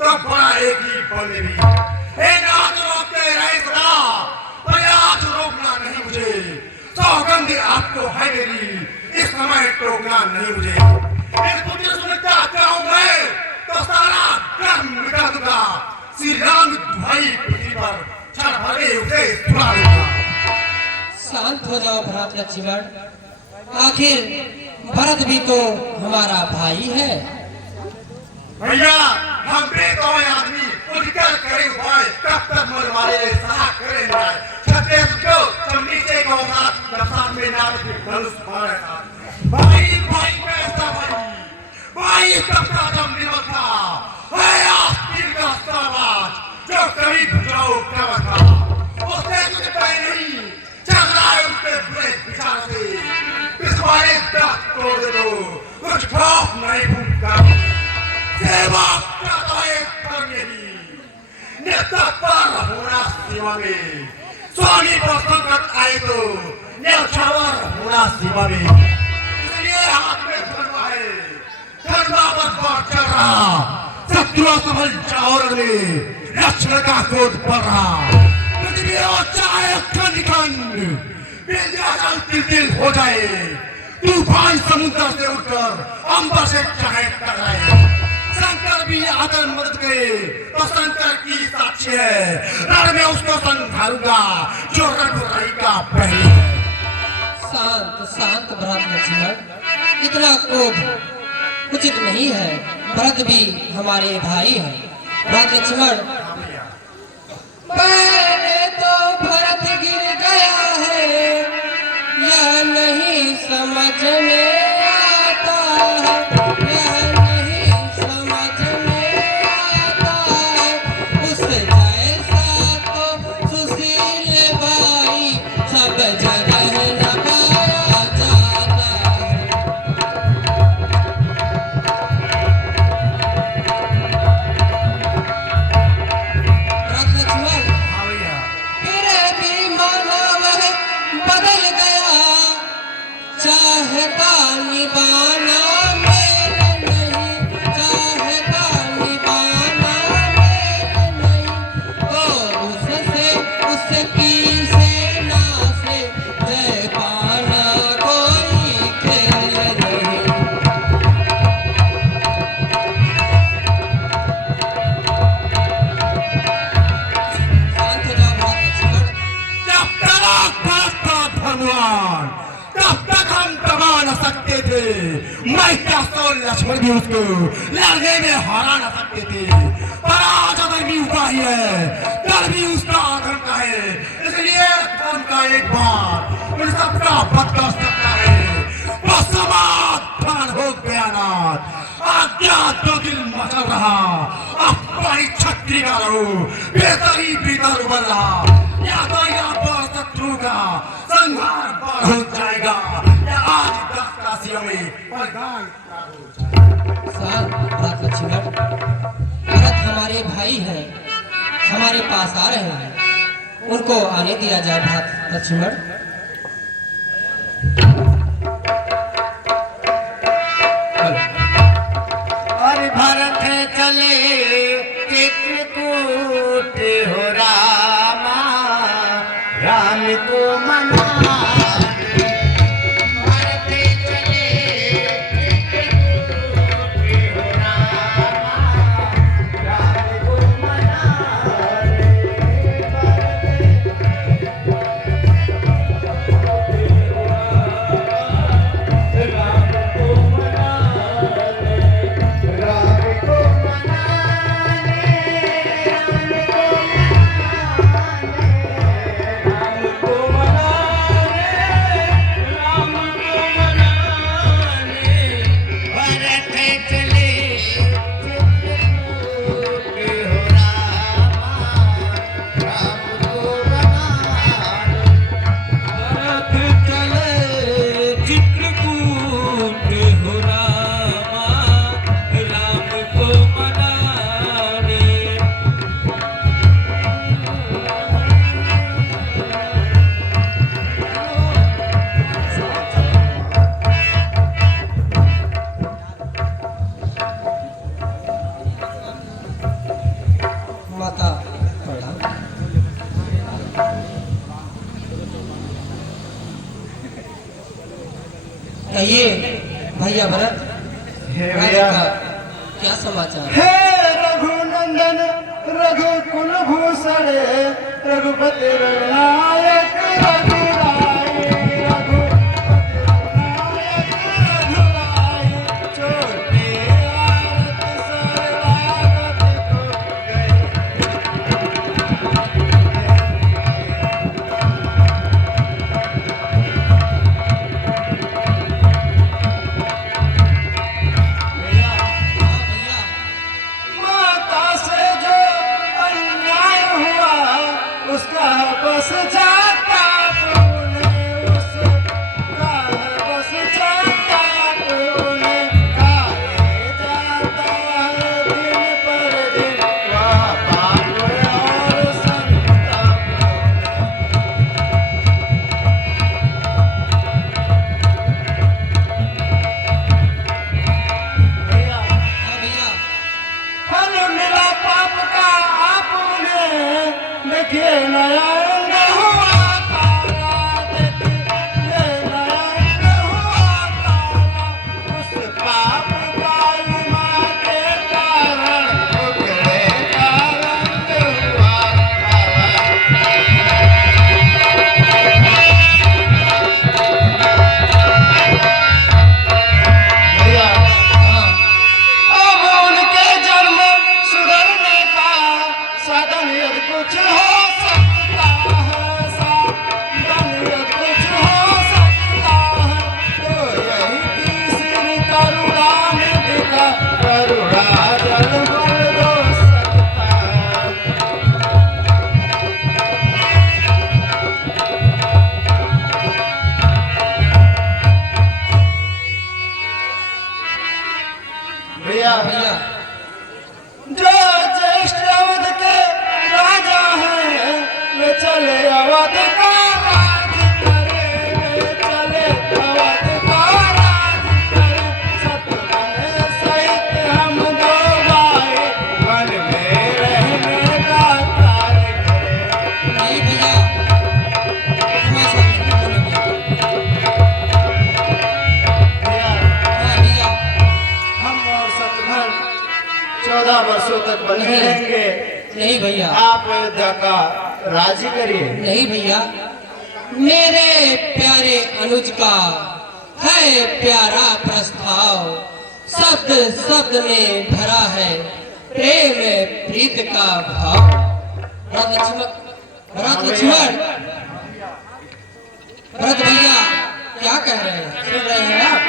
तो बढ़ाएगी बलदेवी। हे नाथ रोकते रहे सदा, पर आज रोकना नहीं मुझे। सौगंध आपको है मेरी, इस समय टोकना नहीं मुझे। इस पुत्र सुनता चाहूं मैं तो सारा कर्म मिटा दूंगा। श्री राम दुहाई पृथ्वी पर क्षण भर में उसे सुना दूंगा। शांत हो जाओ भरत लक्ष्मण, आखिर भरत भी तो हमारा भाई है। भैया हम बेतौए आदमी उठकर करे उपाय, कब तक मर मारे सहा करे न्याय। छत्ते को सब नीचे को साथ दर्शन में नारद के धनुष मारे साथ। भाई भाई कैसा भाई कब का दम निमक था, है आस्तीन का सावाज जो कहीं बुझाओ क्या बता। उसने कुछ पाए नहीं, चल रहा है उसके बुरे विचार से। पिछवाड़े दांत तोड़ दे दो, कुछ खौफ नहीं भूखता। सेवा नेता पर होना सेवा में, स्वामी पर संकट आए तो न्यौछावर होना सेवा में। इसलिए हाथ में धर्म है, धर्मा पर चल रहा। शत्रु समझ जाओ में लक्ष्मण का क्रोध बढ़ रहा। पृथ्वी चाहे खंड खंड विंध्याचल तिल हो जाए। तूफान समुद्र से उठकर अंबर से चाहे टकराए। शंकर भी आकर मदद करे तो शंकर की साक्षी है। रण में उसको संघारूंगा जो रघुराई का पहले है। शांत शांत भरत लक्ष्मण, इतना क्रोध उचित नहीं है। भरत भी हमारे भाई हैं। भरत लक्ष्मण, पहले तो भरत गिर गया है, यह नहीं समझ में आता है। मैं क्या सो लक्ष्मण भी उसको लड़ने में हरा न सकते थे। पर आज अगर भी उसका ही है, कल भी उसका आधर का है। इसलिए उनका एक बार उन सबका वध कर सकता है। वो समाधान हो गया नाथ, आज्ञा दो दिल मचल रहा। अपनी छत्री का रो बेहतरी भीतर उबल रहा। या तो यहाँ पर शत्रु का संहार पार हो जाएगा, या आज दस काशियों में बलिदान हो जाएगा। भरत लक्ष्मण, भरत हमारे भाई हैं, हमारे पास आ रहे हैं, उनको आने दिया जाए। भरत लक्ष्मण, और भरत चले चित्रकूट हो रामा, राम को मना। कहिए भैया भरत, हे राज्य भैया, का क्या समाचार? हे रघुनंदन रघुकुल भूषण रघुपति रघुनायक रघुराय रघुनायक रघुराय छोटे आरत शरणागत को गए। भैया, हाँ भैया, माता से जो अन्याय हुआ उसका बस जाता तूने, उसका बस जाता तूने, खाए जाता है दिन पर दिन वह पाप और संताप। भैया, हाँ भैया, फल मिला पाप का आपने, देखिए नया अंग हुआ काला, देखिए नया अंग हुआ काला, उस पाप कालिमा के कारण उगले का रंग हुआ काला। भैया, हाँ अब उनके जन्म सुधरने का साधन यदि कुछ हो सकता है, साधन यदि कुछ हो सकता है, तो यही तीसरी करुणानिधि का करुणा जल बल हो सकता है। भैया, भैया, जो ज्येष्ठ अवध के राजा हैं वे चले अवध का राज करे, वे चले अवध का राज करे, सतवन सहित हम दो भाई वन में रहने का कार्य करें। नहीं भैया, हम ऐसा नहीं बोलेंगे। भैया, हाँ भैया, हम और सतवन 14 वर्षों तक बने नहीं। रहेंगे। नहीं भैया, आप अयोध्या का राजी करिए। नहीं भैया, मेरे प्यारे अनुज का है प्यारा प्रस्ताव, शब्द शब्द में भरा है प्रेम प्रीत का भाव। भरत लक्ष्मण, भरत भैया क्या कह रहे हैं, सुन रहे हैं आप?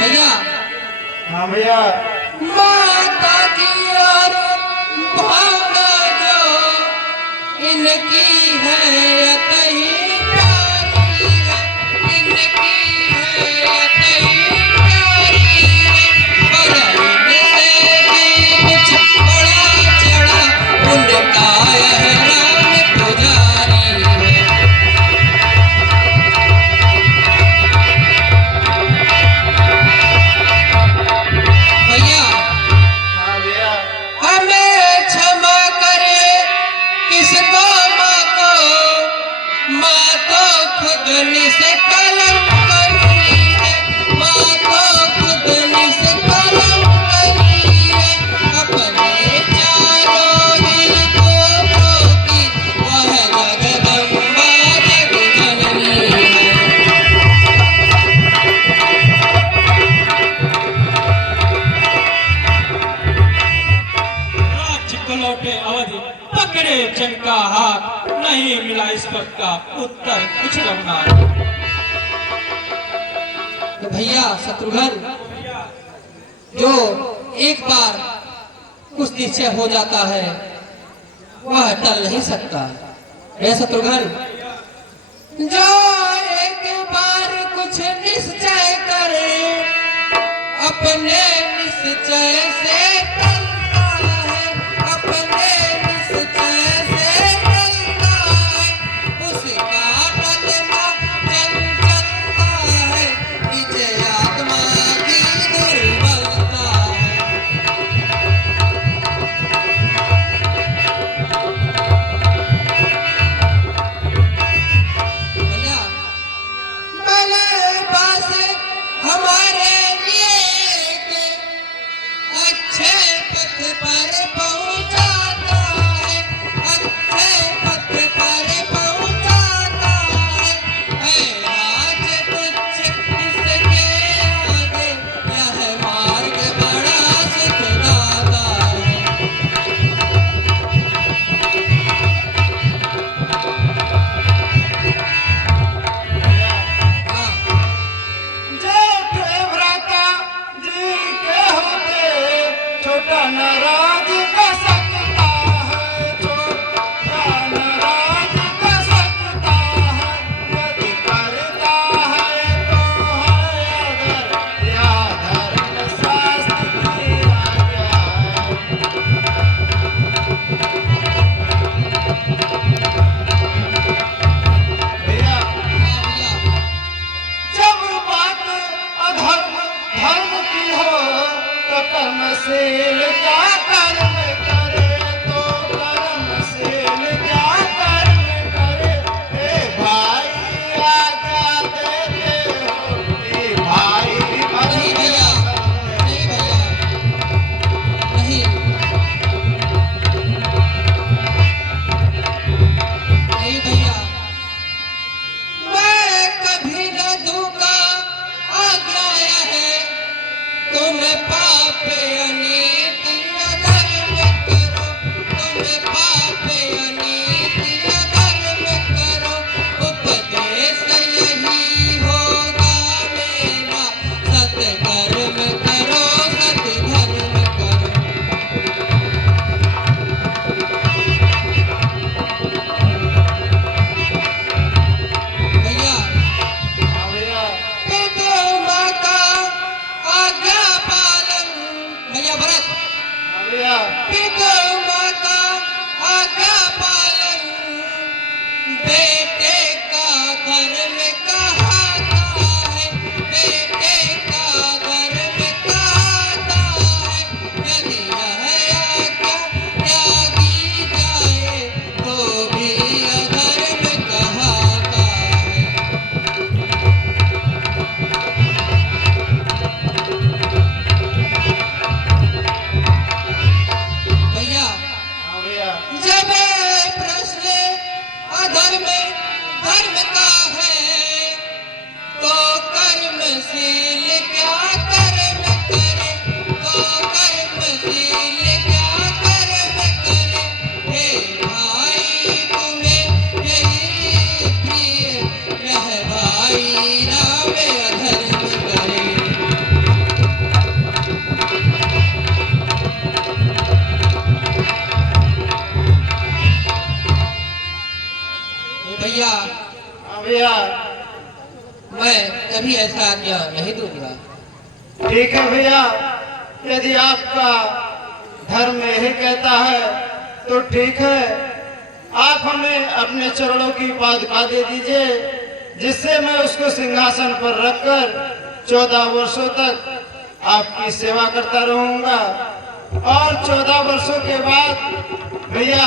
भैया, हाँ भैया, माता की और भावना जो इनकी है अतई प्यारी है, इनकी है अतई प्यारी है, पर इनसे भी कुछ बड़ा चढ़ा उनका यह राम पुजारी है। भैया, हाँ भैया, हमें क्षमा करे किसको, माँ को, माँ तो खुद से कलम करी है, माँ तो खुद से कलम करी है, अपने चारों ही गोत्रों की वह जगदम्बा जग जननी है। राज्य को लौटे अवधि पकड़े जन का हाथ, नहीं मिला इस पद का उत्तर कुछ रघुनाथ। तो भैया शत्रुघ्न, जो एक बार कुछ निश्चय हो जाता है वह टल नहीं सकता। हे शत्रुघ्न, जो एक बार कुछ निश्चय करे अपने निश्चय से टलता है, अपने निश्चय से टलता है, उसका टलना चंचलता है, निज आत्मा की दुर्बलता है। भैया, पाप अनीति अधर्म करो, तुम पाप अनीति अधर्म करो, उपदेश यही होगा मेरा, सत्कर्म करो सत्धर्म करो। भैया हाँ भैया। पिता माँ का आज्ञा पालन, भैया भरत, हाँ भैया। पिता माँ का आज्ञा पालन, बेटे का धर्म कहता है, बेटे का धर्म कहता है, यदि यह आज्ञा त्यागी जाए तो भी अधर्म कहता है। भैया हाँ भैया। जब प्रश्न अधर्म धर्म का है, तो कर्मशील क्या कर्म करे, तो कर्मशील क्या कर्म करे, हे भाई तुम्हें यही प्रिय रह भाई राम अधर्म करे। भैया हाँ भैया। मैं कभी ऐसा आज्ञा नहीं दूंगा। ठीक है भैया, यदि आपका धर्म यही कहता है तो ठीक है, आप हमें अपने चरणों की पादुका दे दीजिए, जिससे मैं उसको सिंहासन पर रखकर 14 वर्षों तक आपकी सेवा करता रहूंगा। और 14 वर्षों के बाद भैया,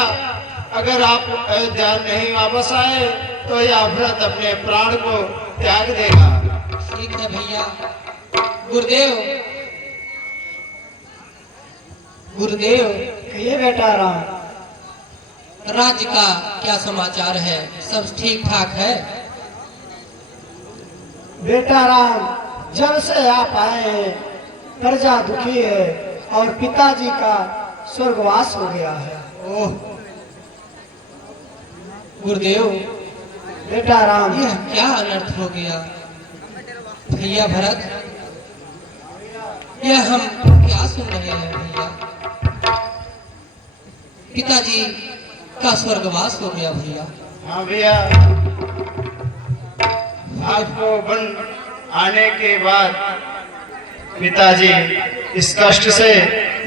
अगर आप अयोध्या नहीं वापस आए तो यह व्रत अपने प्राण को त्याग देगा। ठीक है भैया। गुरुदेव, गुरुदेव, कहिए बेटा राम। राज्य का क्या समाचार है? सब ठीक ठाक है? बेटा राम, जब से आप आए हैं प्रजा दुखी है और पिताजी का स्वर्गवास हो गया है। ओह गुरुदेव, बेटा राम, यह क्या अनर्थ हो गया? भैया भरत, यह हम क्या सुन रहे हैं भैया? पिताजी का स्वर्गवास हो गया भैया। हाँ भैया, आपको वन आने के बाद पिताजी इस कष्ट से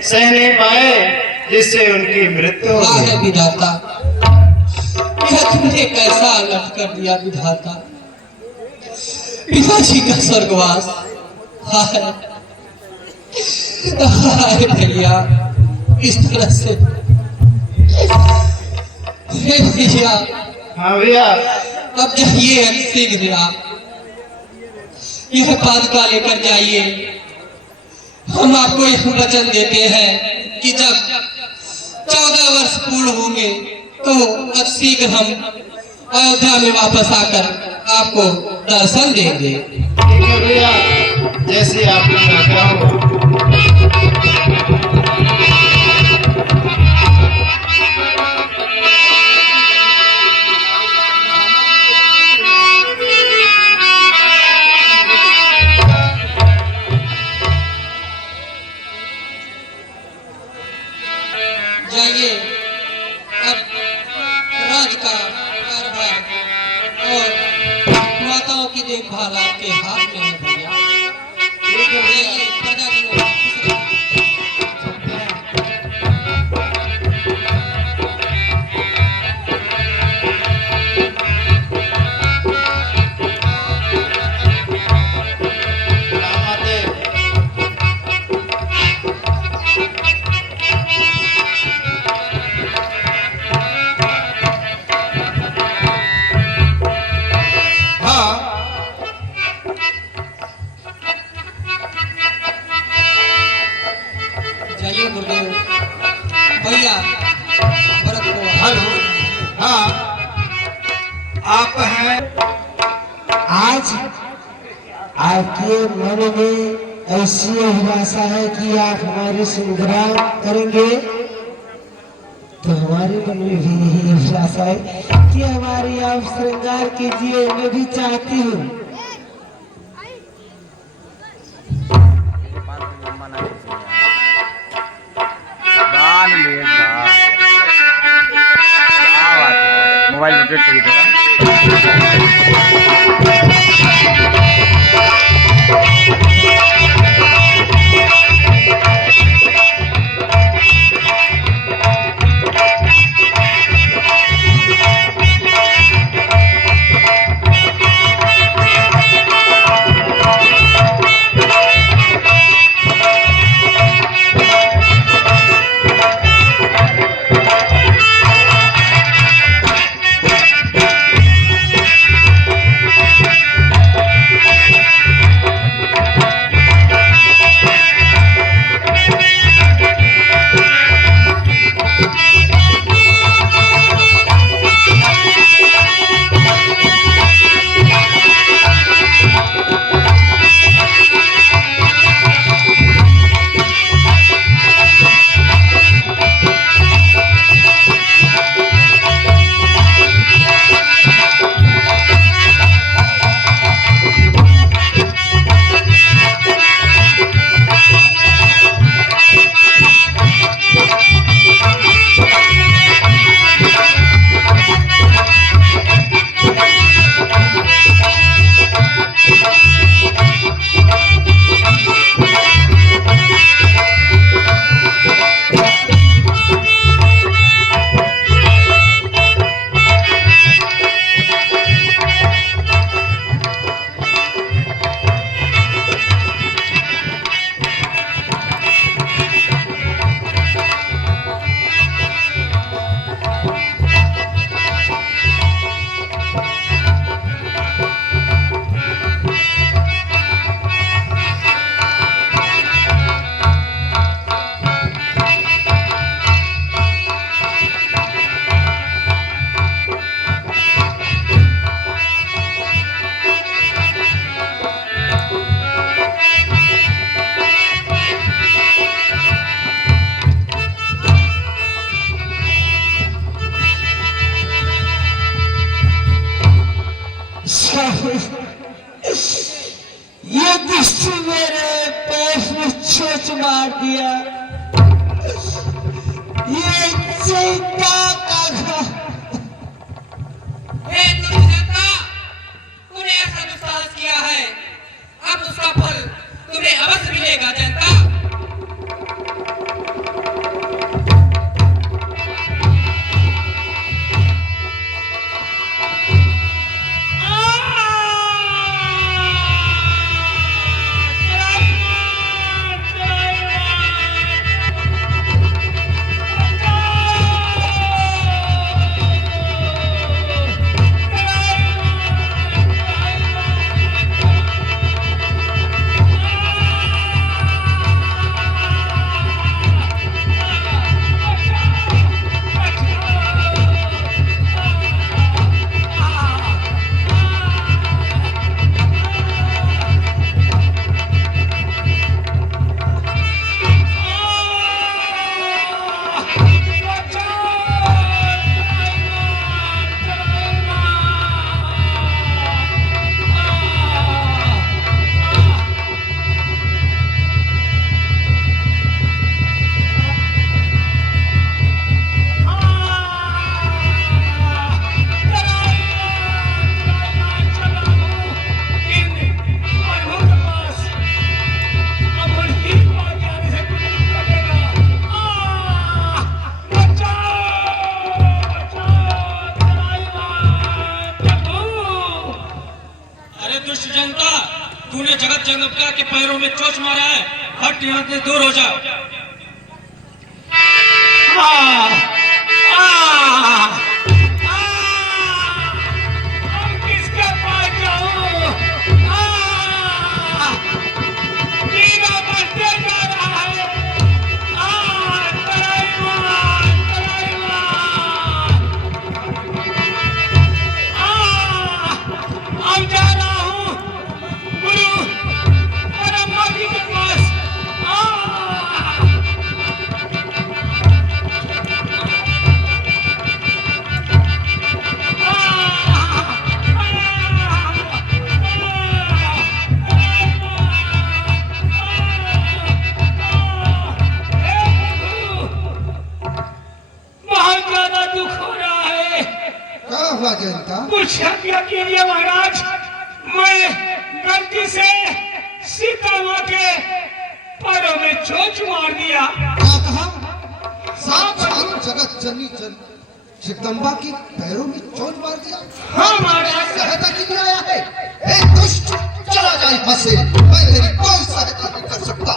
सह नहीं पाए, जिससे उनकी मृत्यु हो वाह गई। है विधाता, यह तुमने कैसा अलर्ट कर दिया विधाता। पिताजी का स्वर्गवास, हाय हाय भैया, इस तरह से हे भैया। हाँ भैया, अब जाइए शीघ्र आप, यह पादुका लेकर जाइए। हम आपको यह वचन देते हैं कि जब 14 वर्ष पूर्ण होंगे तो अब शीघ्र हम अयोध्या में वापस आकर आपको दर्शन देंगे। ठीक है भैया, जैसे आपकी आज्ञा हो। जाइए, अब राज का कारभार और माताओं की देखभाल आपके हाथ में है भैया। ठीक है भैया। जाइए, प्रजाजनों रामाते, जाइए गुरुदेव। भैया भरत को हेलो, हाँ, आप हैं? आज आपके मन में ऐसी अभिलाषा है कि आप हमारे संग्राम करेंगे, तो हमारे मन में भी यही अभिलाषा है कि हमारी आप श्रृंगार कीजिए। मैं भी चाहती हूँ। मोबाइल रोटेट करिए थोड़ा। ये दृष्टि मेरे पैर में चोट मार दिया। ये चिंता का घर। हे दुष्टजनता, तूने ऐसा दुस्साहस किया है, अब उसका फल तुम्हें अवश्य मिलेगा जनता। तूने जगत जगदम्बिका के पैरों में चोट मारा है, हट यहाँ से दूर हो जा। किसके पास जाऊं? मीरा बचते जा रहा है। अब जा रहा हूँ गुरु, परम मोदी के पास। कुछ हत्या कीजिए महाराज। मैं गलती से सीता माँ के पैरों में चोट मार दिया। क्या कहा? साक्षात जगत जननी जगदम्बा की पैरों में चोट मार दिया? हाँ महाराज। सहायता के लिए आया है? ए दुष्ट, चला जा यहाँ से, मैं तेरी कोई सहायता नहीं कर सकता।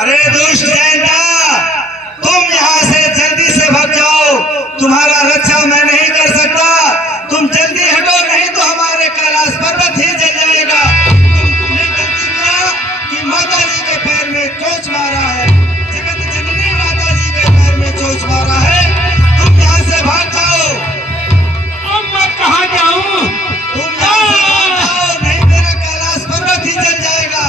अरे दुष्ट जयंता, तुम यहाँ से जल्दी से भाग जाओ। तुम्हारा रक्षा मैं नहीं कर सकता। तुम जल्दी हटो, नहीं तो हमारे कैलाश पर्वत ही जल जाएगा। तुमने गलती किया कि माता जी के पैर में चोट मारा है, जगत जननी माता जी के पैर में चोट मारा है। तुम यहाँ से भाग जाओ। अब मैं कहाँ जाऊँ? तुम यहाँ से भाग जाओ, नहीं तेरा कैलाश पर्वत ही जल जाएगा।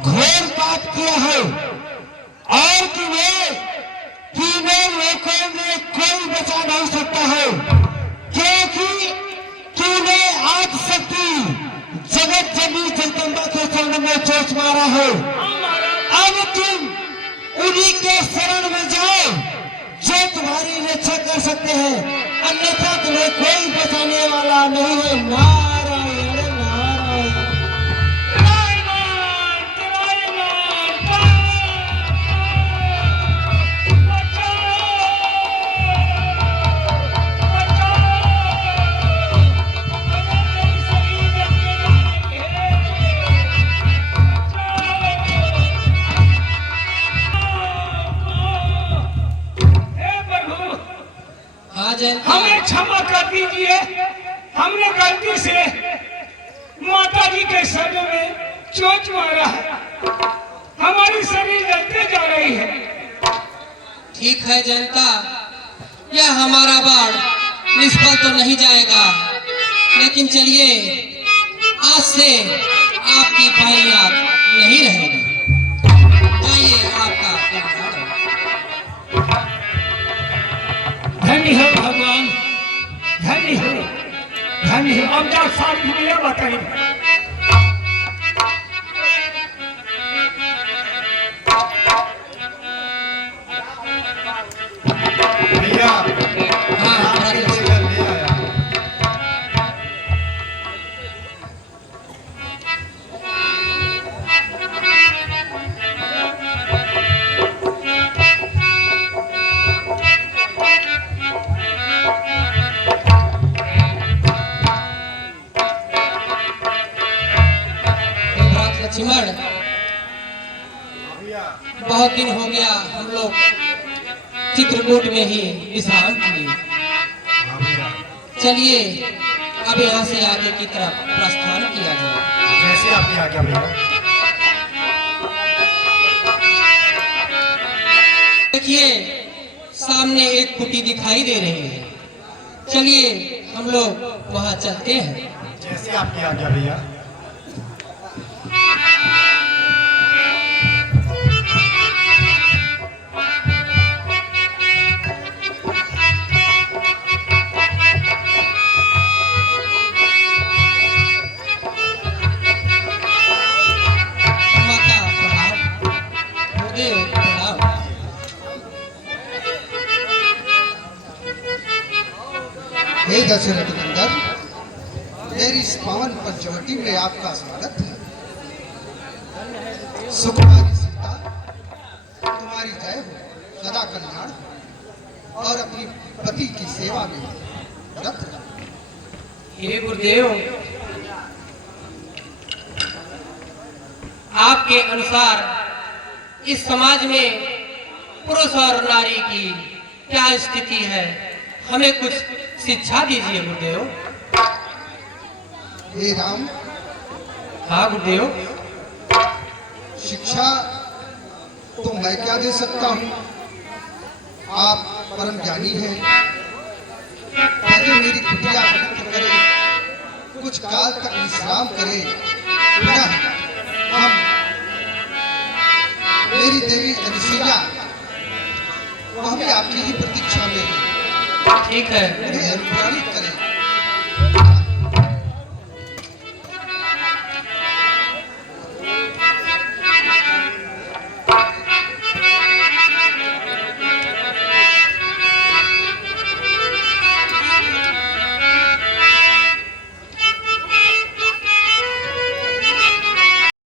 घोर पाप किया है और तुम्हें लोगों में कोई बचा नहीं सकता है, क्योंकि तूने आज शक्ति जगत जननी जगदम्बा के चरण में चोट मारा है। अब तुम उन्हीं के शरण में जाओ जो तुम्हारी रक्षा कर सकते हैं, अन्यथा तुम्हें कोई बचाने वाला नहीं है। नारायण नारायण। हाँ जयंता, हमें क्षमा कर दीजिए। हमने गलती से माता जी के सर में चोट मारा है। हमारी शरीर जलते जा रही है। ठीक है जयंता, यह हमारा बाण निष्फल तो नहीं जाएगा, लेकिन चलिए आज से आपकी बाई याद नहीं रहेगी। जाइए, आपका उद्धार हो। धन्य हो भगवान, धन्य हो, धन्य हो। अब जा साथ मिला बताइए। भैया हाँ, आपके बड़ा लिए ले आया। देवराज लक्ष्मण, बहुत दिन हो गया हम लोग चित्रकूट में ही विश्राम किए। चलिए अब यहाँ से आगे की तरफ प्रस्थान किया जाए। जैसे आपकी आज्ञा भैया। देखिए सामने एक कुटी दिखाई दे रही है, चलिए हम लोग वहाँ चलते हैं। जैसे आपकी आज्ञा भैया। माता प्रणाम, गुरुदेव प्रणाम। हे दशरथ नंदन, मेरी इस पाँव भवन पंचवटी में आपका स्वागत है। सुकुमारी सीता, तुम्हारी जय हो, सदा कल्याण हो और अपनी पति की सेवा में रत रहो। हे गुरुदेव, आपके अनुसार इस समाज में पुरुष और नारी की क्या स्थिति है, हमें कुछ शिक्षा दीजिए गुरुदेव। हे राम, हाँ गुरुदेव। शिक्षा तो मैं क्या दे सकता हूँ, आप परम ज्ञानी हैं। पहले मेरी कुटिया पवित्र करें, कुछ काल तक विश्राम करें, पुनः हम मेरी देवी अनुसुईया वह भी आपकी ही प्रतीक्षा में है। ठीक है। मुझे अनुप्राणित करें।